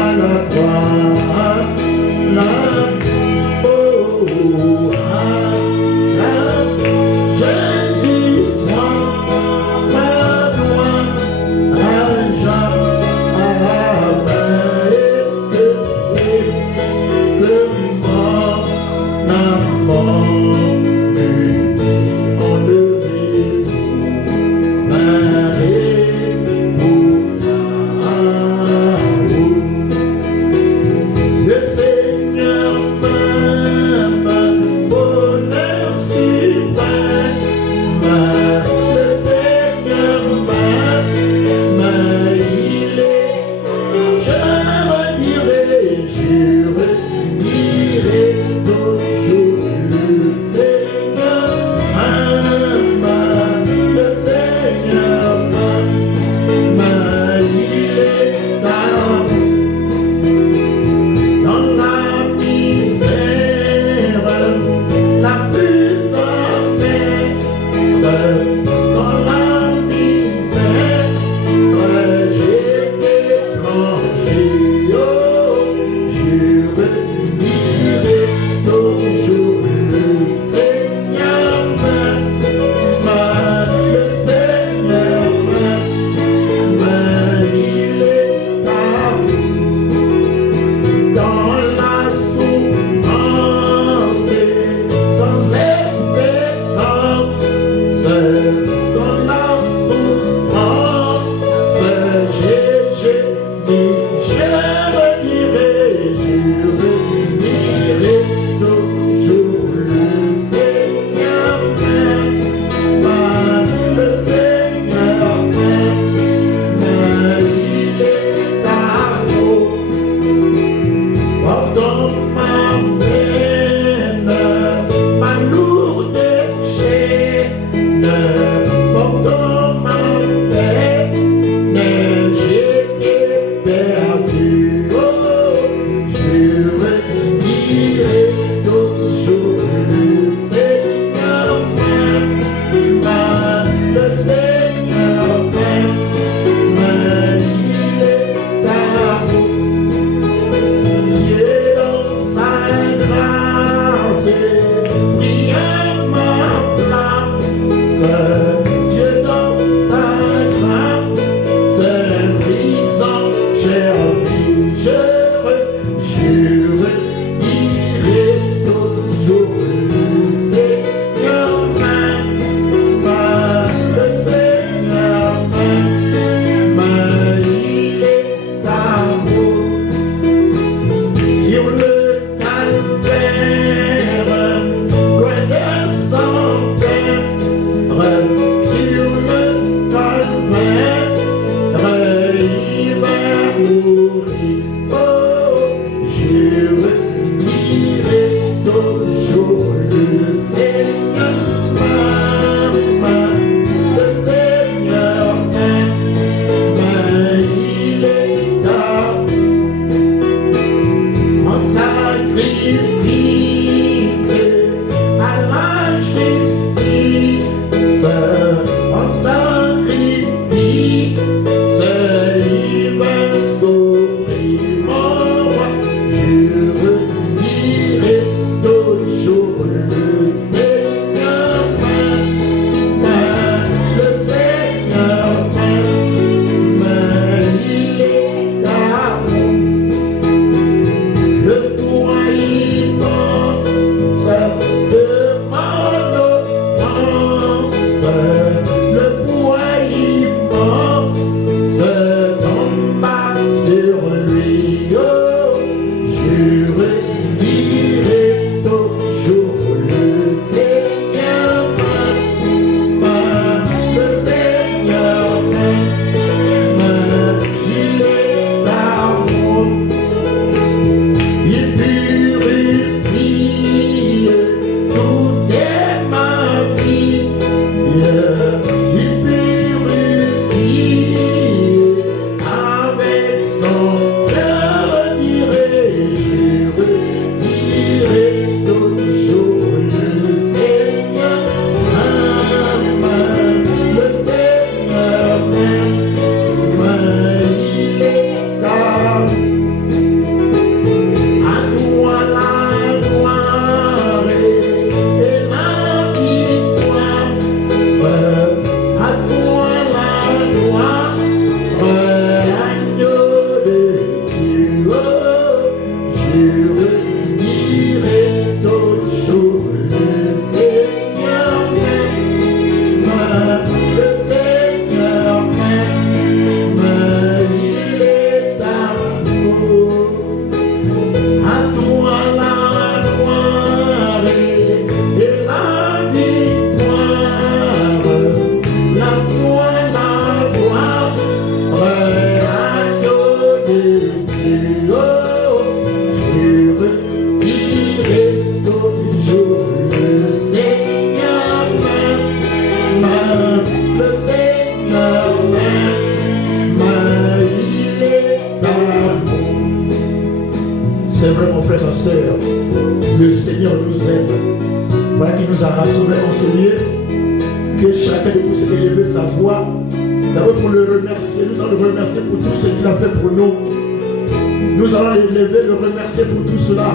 à la croix. C'est vrai, mon frère, ma soeur, le Seigneur nous aime. Voilà qu'il nous a rassemblés en ce lieu. Que chacun de nous s'est élevé sa voix. D'abord pour le remercier, nous allons le remercier pour tout ce qu'il a fait pour nous. Nous allons l'élever, le remercier pour tout cela.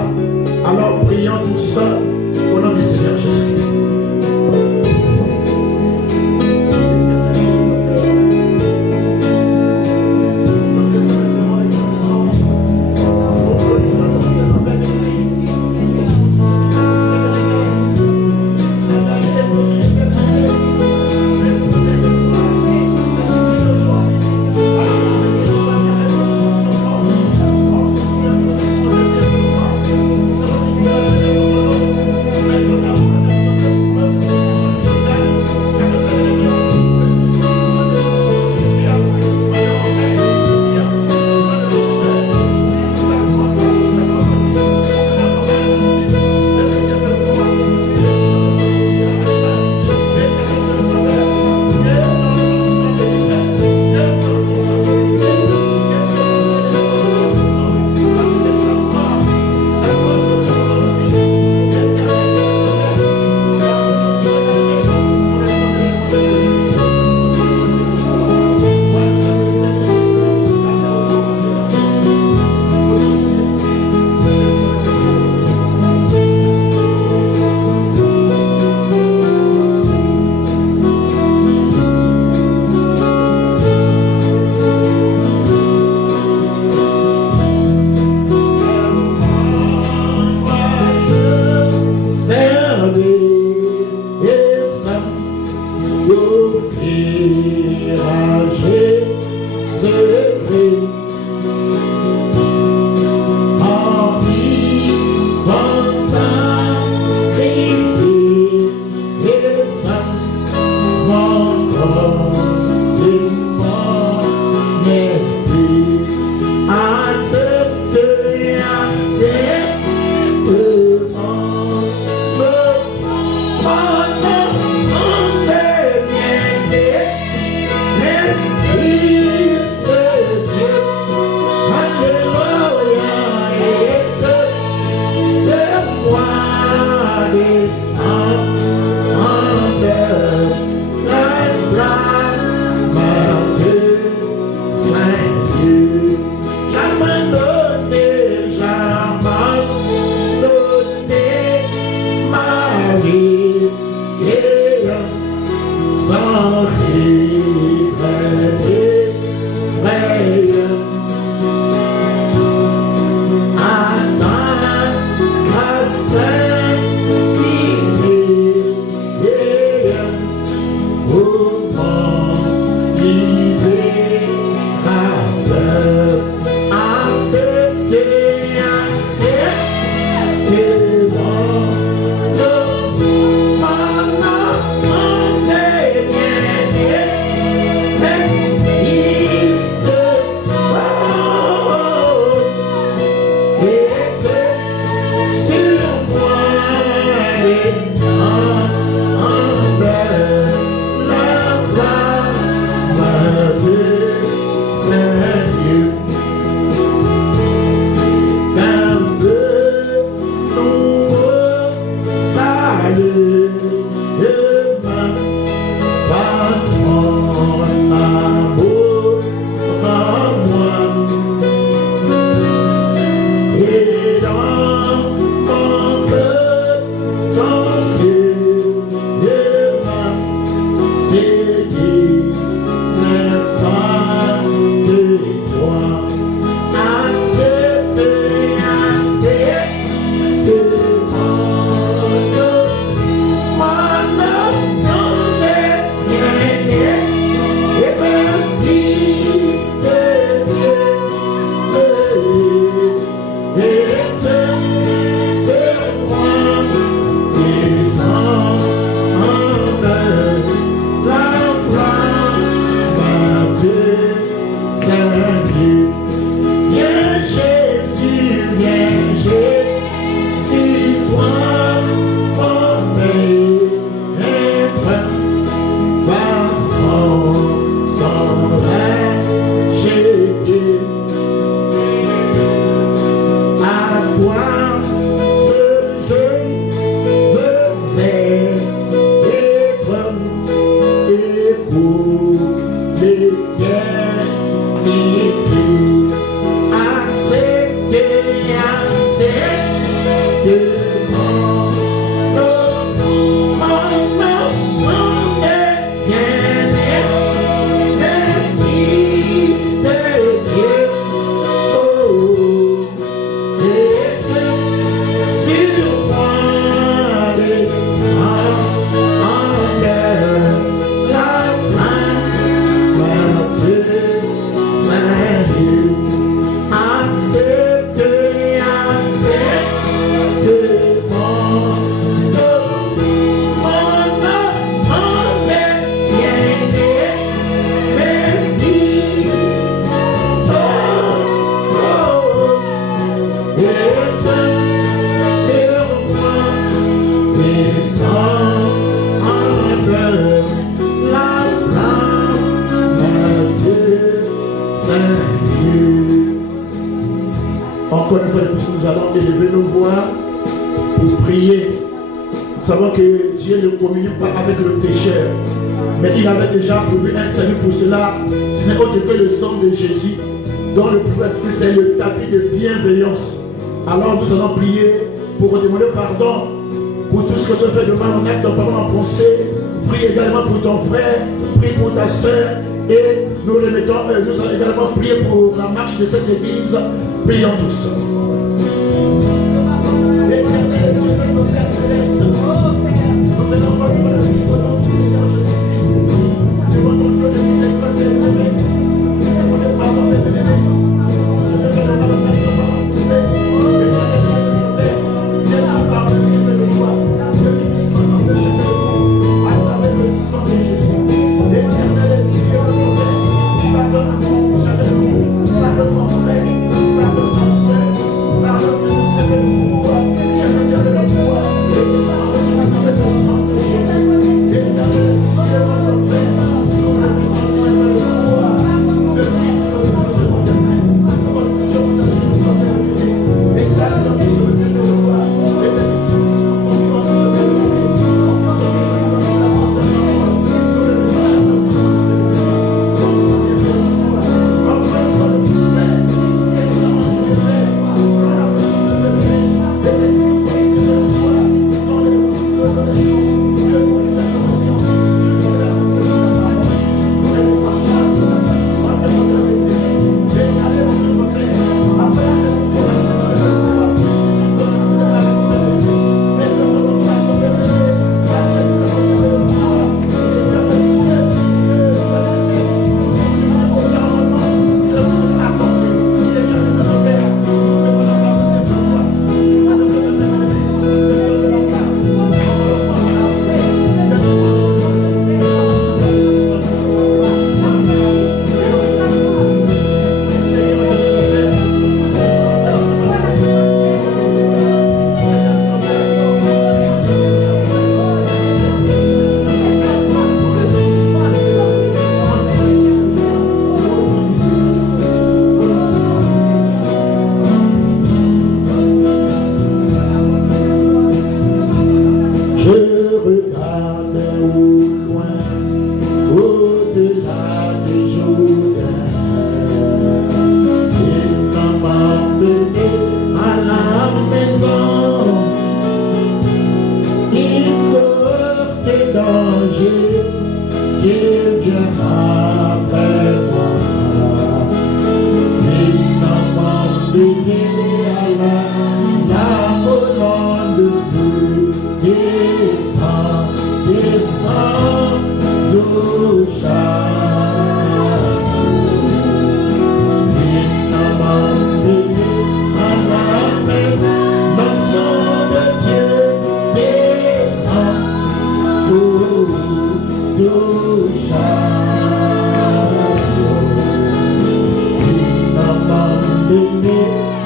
Alors prions tous au nom du Seigneur Jésus. Thank you. Encore une fois de plus, nous allons élever nos voix pour prier. Nous savons que Dieu ne communique pas avec le pécheur, mais il avait déjà prouvé un salut pour cela. Ce n'est autre que le sang de Jésus, dont le pouvoir c'est le tapis de bienveillance. Alors nous allons prier pour demander pardon pour tout ce que tu as fait de mal en acte, en parole, en pensée. Prie également pour ton frère, prie pour ta soeur. Et nous remettons, nous allons également prier pour la marche de cette église. Prions tous. Éternel Dieu, notre Père Céleste, nous venons encore une fois la Christ au nom du Seigneur Jésus-Christ. Devant ton Dieu de miséricorde éternelle, nous avons le pardon de l'éternel. Seigneur, nous avons le pardon de l'éternel. Dieu t'a pardonné de toi. Dieu qui puisse m'en empêcher de nous à travers le sang de Jésus. Éternel Dieu, pardonne-moi, pardonne-moi, pardonne mon frère, pardonne ma soeur, pardonne nous de nous pouvoir. Je me tiens de la foi, et de pardonner à travers le sang de Jésus. Éternel Dieu, notre Père, nous remercions Seigneur de pouvoir. Le Père, de mon éternel, nous allons toujours vous assurer de notre vérité. Éternel, nous sommes de pouvoir. Et de tout ce qui sont pour nous, nous sommes de vérité.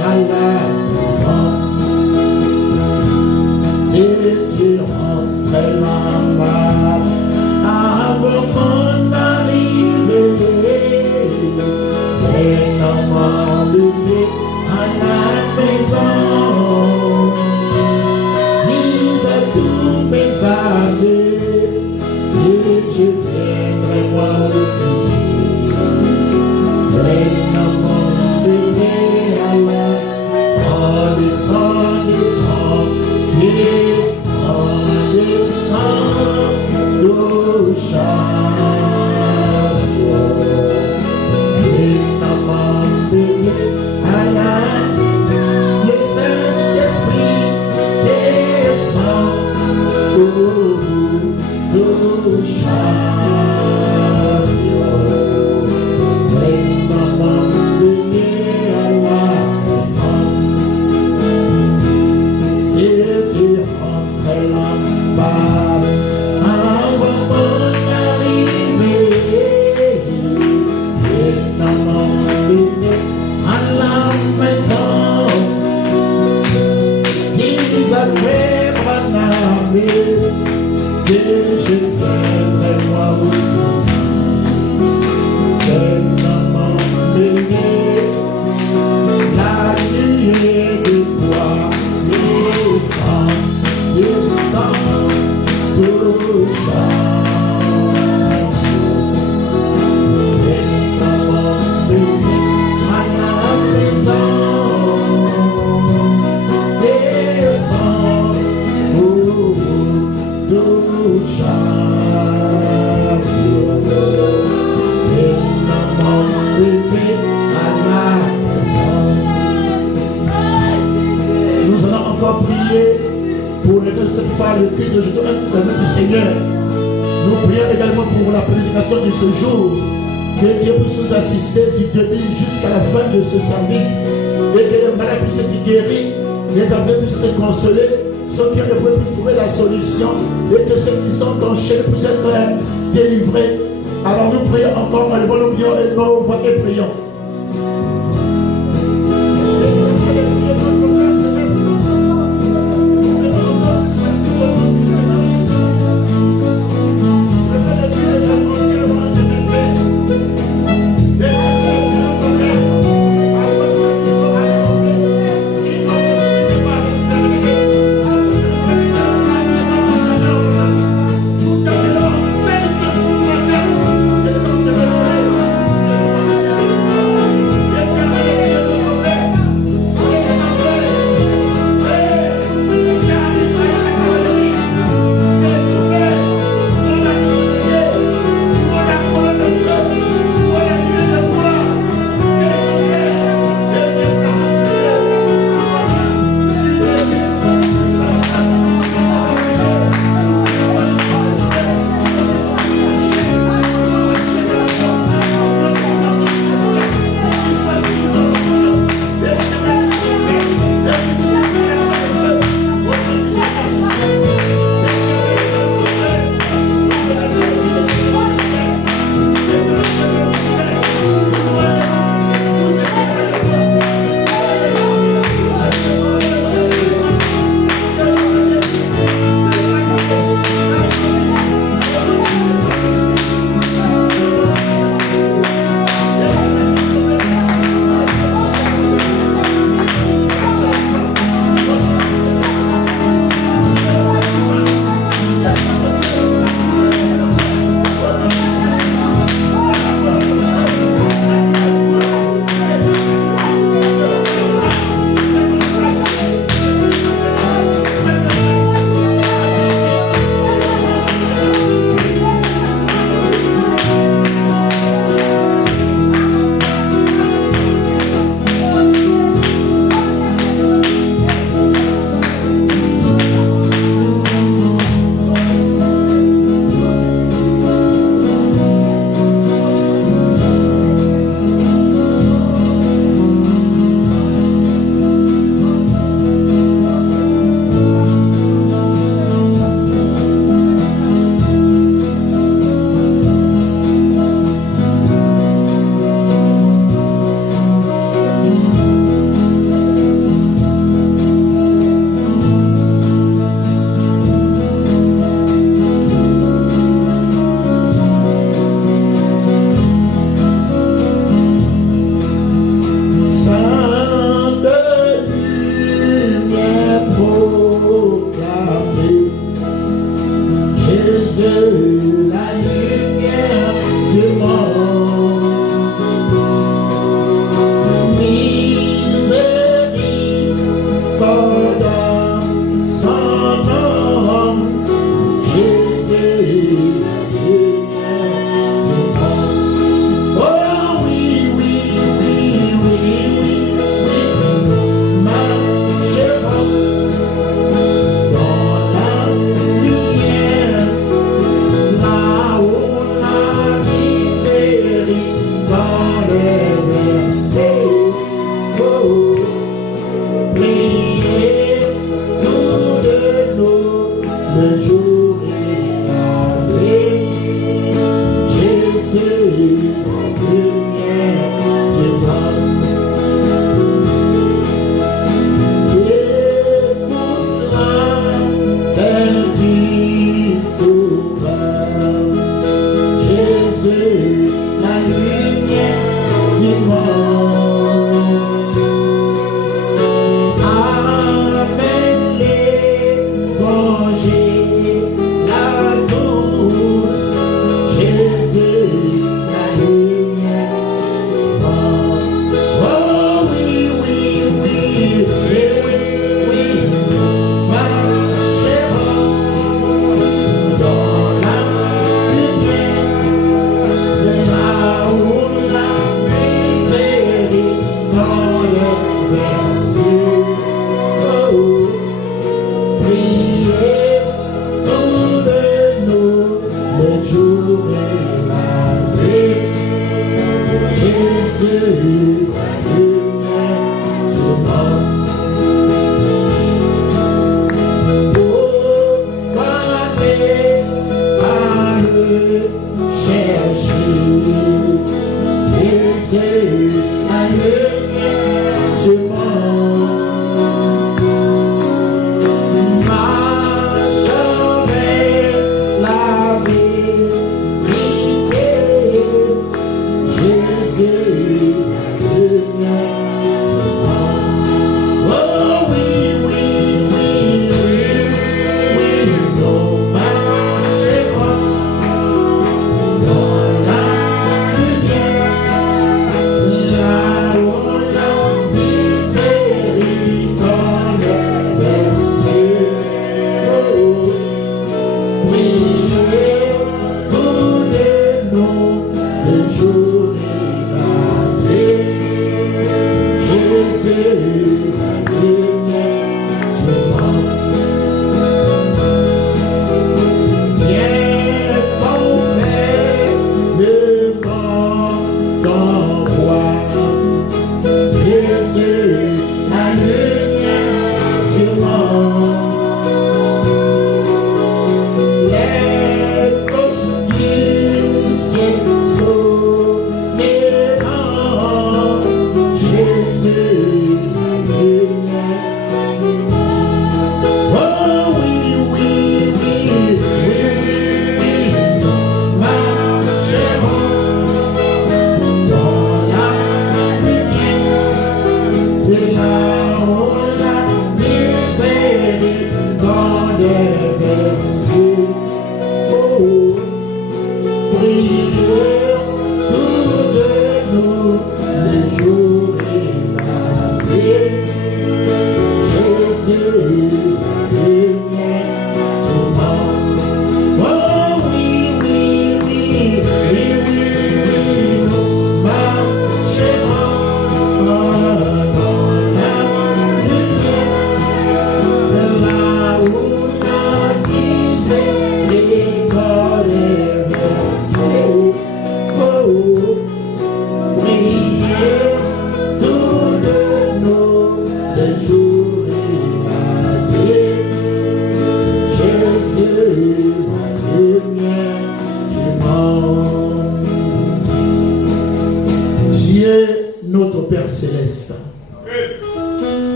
I like the song. encore prier pour le culte de du Seigneur. Nous prions également pour la prédication de ce jour. Que Dieu puisse nous assister du début jusqu'à la fin de ce service. Et que les malades puissent être guéris, les aveugles puissent être consolés, ceux qui ne peuvent plus trouver la solution, et que ceux qui sont enchaînés puissent être délivrés. Alors nous prions encore, élevons nos prions et nos voix et prions.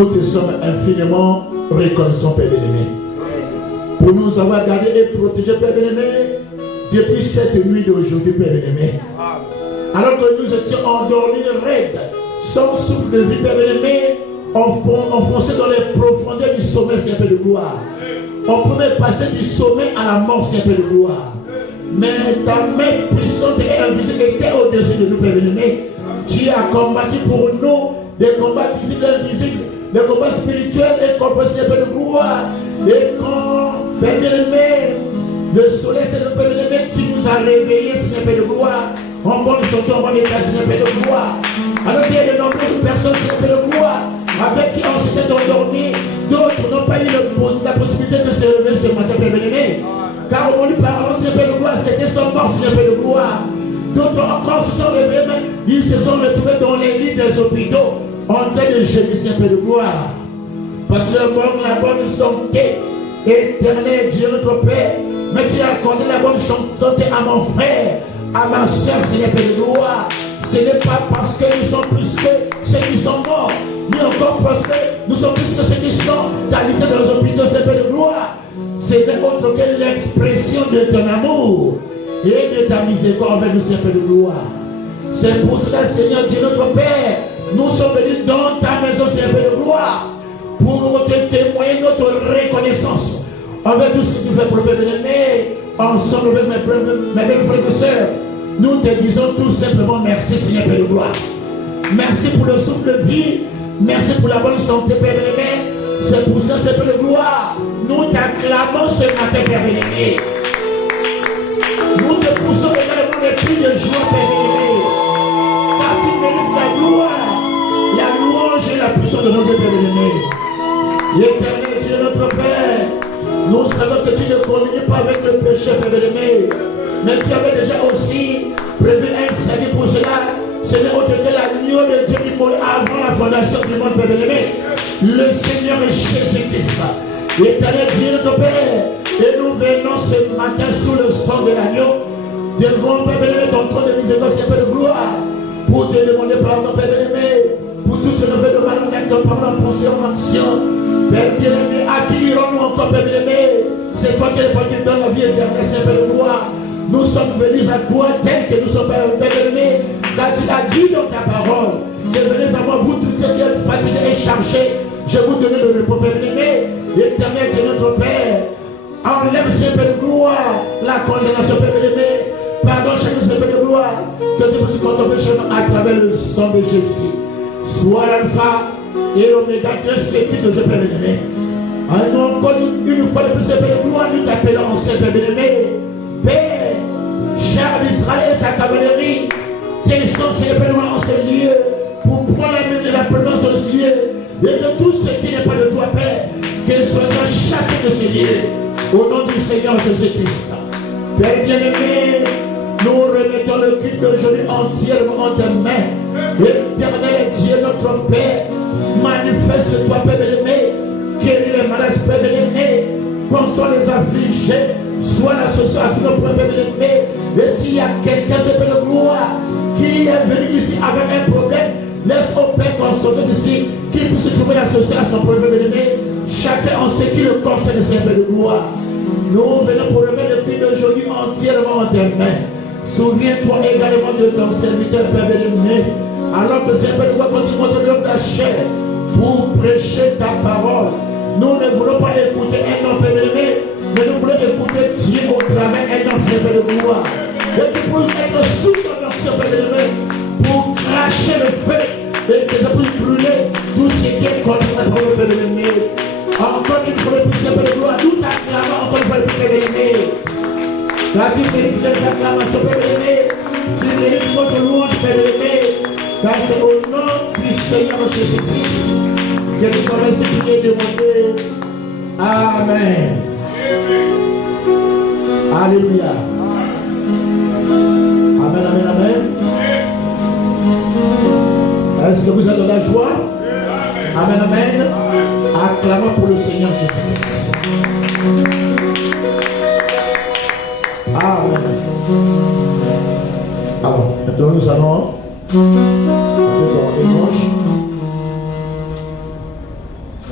Nous te sommes infiniment reconnaissants, Père bien-aimé, pour nous avoir gardés et protégés, Père bien-aimé, depuis cette nuit d'aujourd'hui, Père bien-aimé. Alors que nous étions endormis, raides, sans souffle de vie, Père bien-aimé, enfoncés dans les profondeurs du sommet, Seigneur de gloire. On pouvait passer du sommet à la mort, Seigneur de gloire. Mais ta main puissante et invisible était au-dessus de nous, Père bien-aimé. Tu as combattu pour nous des combats visibles et invisibles, des combats spirituels et compréhensibles, Père de gloire. Et quand, Père bien-aimé, le soleil, Seigneur Père bien-aimé, tu nous as réveillés, Seigneur Père de gloire. En bonne santé, en bonne état, Seigneur Père de gloire. Alors qu'il y a de nombreuses personnes, Seigneur Père de gloire, avec qui on s'était endormi, d'autres n'ont pas eu la possibilité de se réveiller ce matin, Père bien-aimé. Car au moment du parlant, Seigneur Père de gloire, c'était sans mort, Seigneur Père de gloire. D'autres encore se sont réveillés, mais ils se sont retrouvés dans les lits des hôpitaux, en train de gémir, Seigneur Père de gloire. Parce que la bonne santé éternelle, Dieu notre Père, mais tu as accordé la bonne santé à mon frère, à ma soeur, Seigneur Père de gloire. Ce n'est pas parce que nous sommes plus que ceux qui sont morts, ni encore parce que nous sommes plus que ceux qui sont habités dans les hôpitaux, Seigneur Père de gloire. Ce n'est autre que l'expression de ton amour et de ta miséricorde avec nous, Seigneur Père de gloire. C'est pour cela, Seigneur Dieu notre Père, nous sommes venus dans ta maison, Seigneur Père de gloire, pour te témoigner notre reconnaissance avec tout ce que tu fais pour le Père bien-aimé, ensemble avec mes belles frères et sœurs. Nous te disons tout simplement merci, Seigneur Père de gloire. Merci pour le souffle de vie. Merci pour la bonne santé, Père bien-aimé. C'est pour ça, Seigneur Père de gloire, nous t'acclamons ce matin, Père bien-aimé. Nous te poussons également les cris de joie, Père bien-aimé. Car tu mérites la gloire, la louange et la puissance de notre Père bien-aimé. Éternel Dieu, notre Père, nous savons que tu ne communies pas avec le péché, Père bien-aimé. Mais tu avais déjà aussi prévu un salut pour cela. Ce n'est autre que l'agneau de Dieu immolé avant la fondation du monde, Père bien-aimé. Le Seigneur Jésus-Christ. Éternel Dieu notre Père. Et nous venons ce matin sous le sang de l'agneau. Devant, Père bien-aimé, ton trône de miséricorde, Père de gloire. Pour te demander pardon, Père bien-aimé. Pour tout ce que nous faisons de malhonnête, pardon, en pensée, en action. Père bien-aimé, à qui irons-nous encore, Père bien-aimé? C'est toi qui es le dans la vie éternelle, Père de gloire. Nous sommes venus à toi tel que nous sommes, Père bien-aimé, car tu l'as dit dans ta parole. Devenez à moi, vous tous ceux qui êtes fatigués et chargés, je vous donne le repos, Père bien-aimé. Éternel Dieu notre Père, enlève, Seigneur Père de gloire, la condamnation, Père bien-aimé. Pardon, chacun, Seigneur Père de gloire, que tu puisses contempler à travers le sang de Jésus. Sois l'alpha et l'oméga de ce qui de Dieu, Père bien-aimé. Encore une fois de plus, Seigneur Père de gloire, nous t'appelons, Seigneur Père bien-aimé. Père, char d'Israël et sa cavalerie, descend, Seigneur Père en ce lieu, pour prendre la présence de ce lieu, et que tout ce qui n'est pas de toi, Père, qu'ils soient chassés de ce lieu, au nom du Seigneur Jésus-Christ. Père bien-aimé, nous remettons le culte d'aujourd'hui entièrement en tes mains. Éternel Dieu, notre Père, manifeste-toi, Père bien-aimé, guéris les malades, Père bien-aimé, console les affligés. Soit là ce soir, tout le Père bien-aimé. Et s'il y a quelqu'un, c'est Père de gloire, qui est venu ici avec un problème, laisse au Père qu'on sorte d'ici, qu'il puisse trouver la solution à son problème bien-aimé. Chacun en ce qui le concerne, c'est Père de gloire. Nous venons pour remettre le culte d'aujourd'hui entièrement en tes mains. Souviens-toi également de ton serviteur, Père bien-aimé, alors que c'est Père de gloire continue de l'homme de la chair pour prêcher ta parole. Nous ne voulons pas écouter un homme, Père bien-aimé, mais nous voulons écouter Dieu au travers d'un homme, Père de gloire. Et qui puisse être sous ton action, Père bien-aimé, pour cracher le feu et que ça puisse brûler tout ce qui est contre ta parole, Père bien-aimé. Encore une fois, le Père de gloire, nous t'acclamons encore une fois, Père bien-aimé. Car tu mérites les acclamations, Père bien-aimé. Tu mérites notre louange, Père bien-aimé. Car c'est au nom du Seigneur Jésus-Christ que nous avons ainsi prié et demandé. Amen. Alléluia. Amen, amen, amen. Est-ce que vous êtes dans la joie? Amen, amen. Acclamons pour le Seigneur Jésus-Christ. Amen. Alors, maintenant nous allons demander gauche.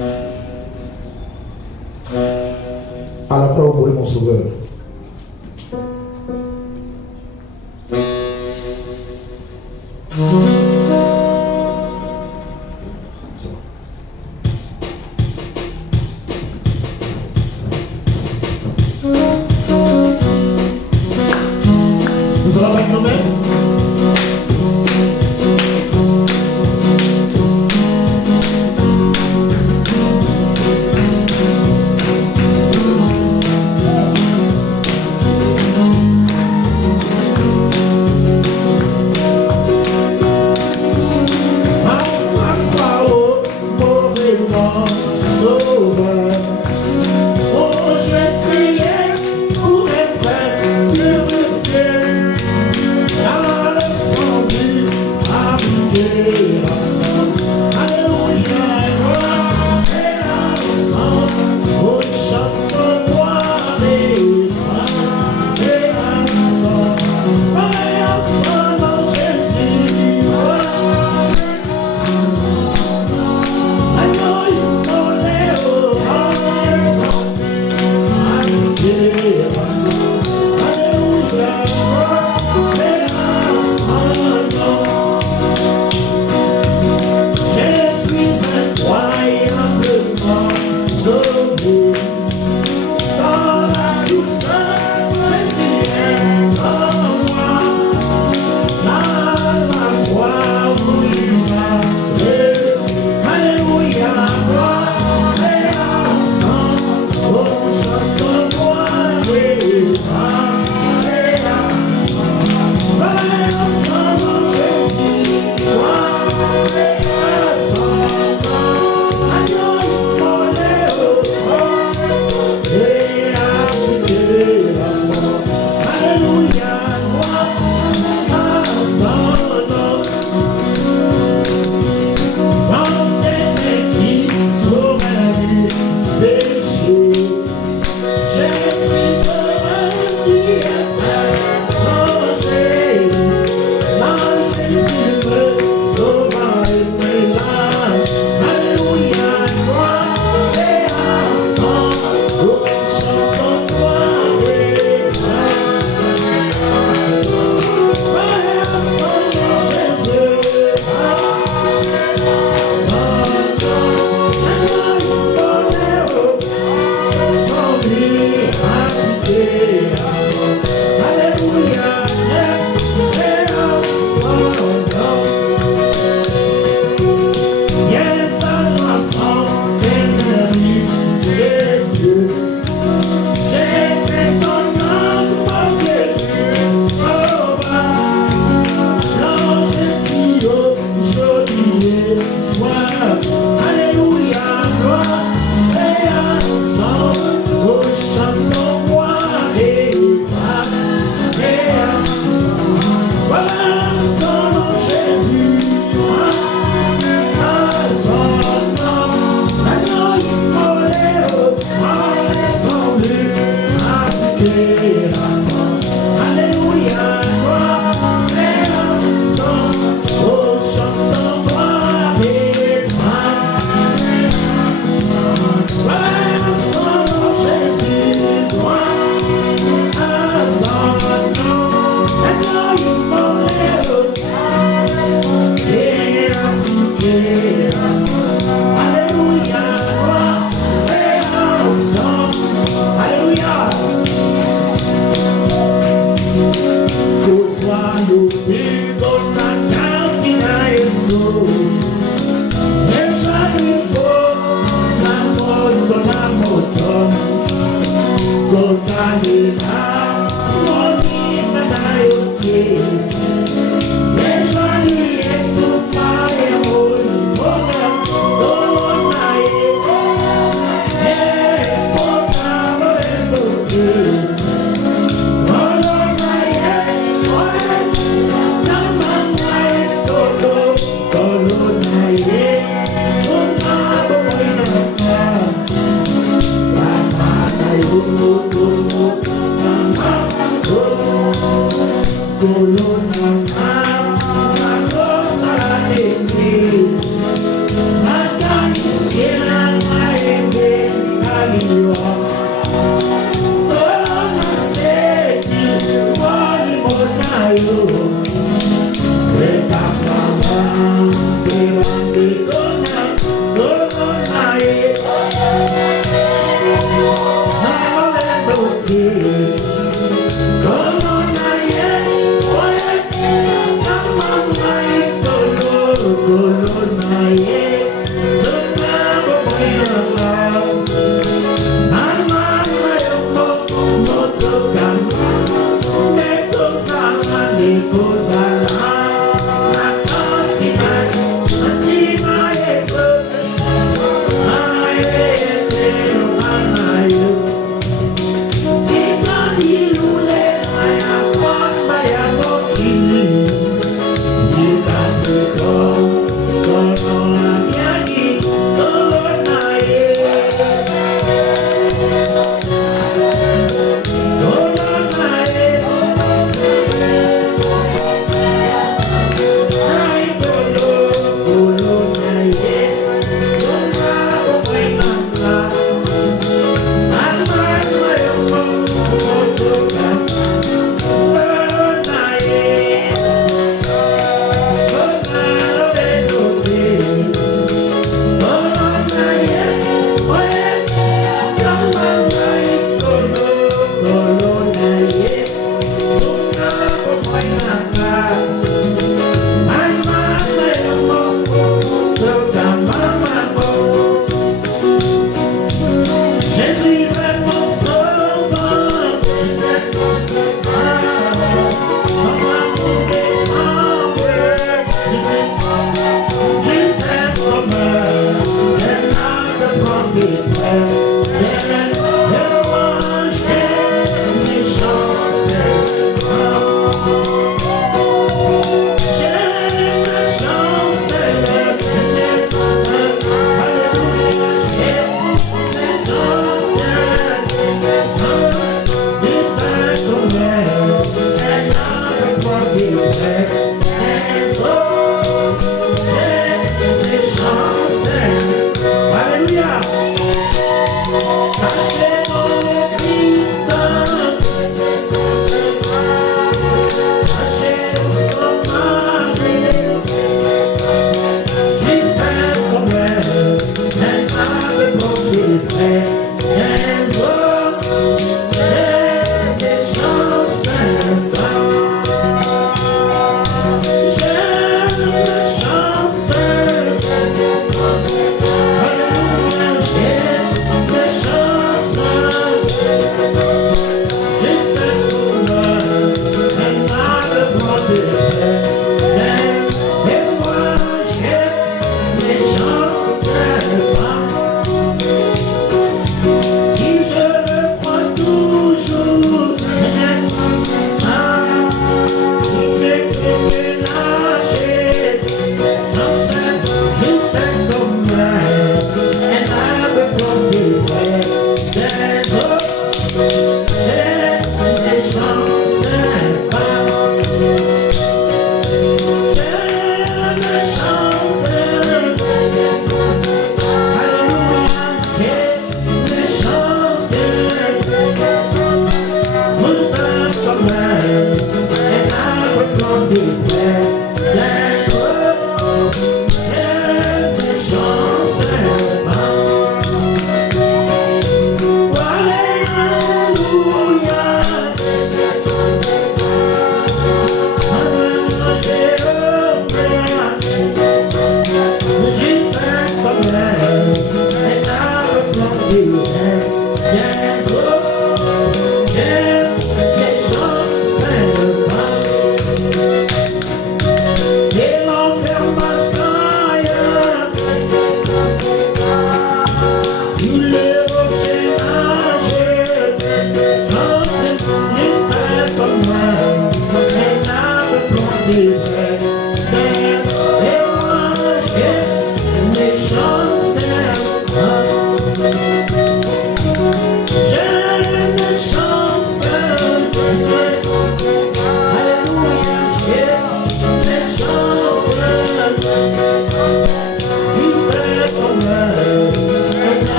À la croix, mon sauveur. Nous allons avec nous-mêmes.